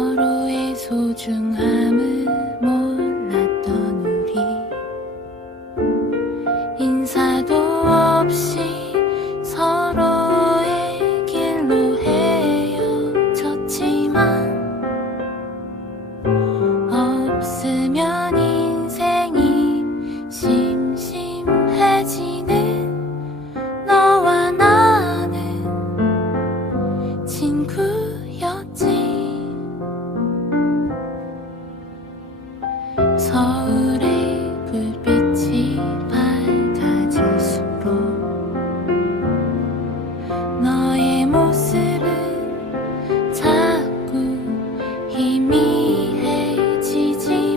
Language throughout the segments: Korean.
서로의 소중함을 몰랐던 우리. 인사도 없이 서로의 길로 헤어졌지만 없으면 인생이 심심해지는 너와 나는 친구였지.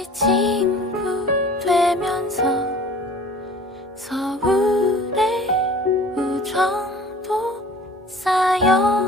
다시 친구 되면서 서울에 우정도 쌓여